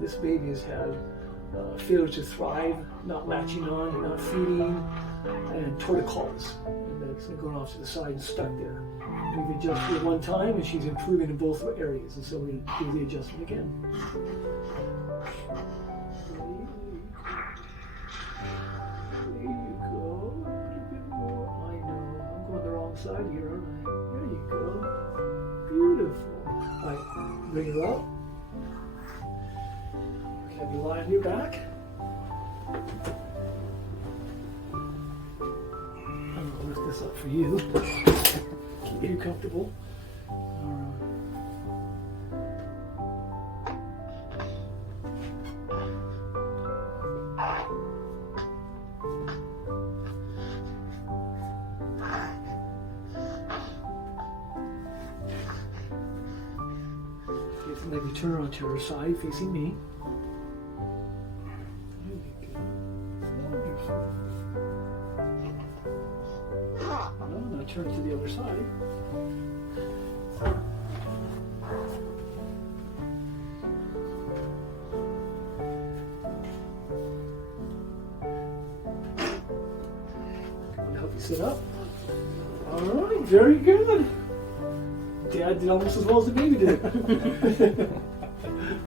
This baby has had failure to thrive, not latching on, not feeding, and torticollis. And that's going off to the side and stuck there. We've adjusted it one time, and she's improving in both areas. And so we do the adjustment again. There you go. A little bit more. I know. I'm going the wrong side here, aren't I? There you go. Beautiful. All right, bring her up. Have you lie on your back? I'm going to lift this up for you. Keep you comfortable. Maybe turn her onto her side, facing me. Now turn to the other side. I'm going to help you sit up. All right, very good. Dad did almost as well as the baby did.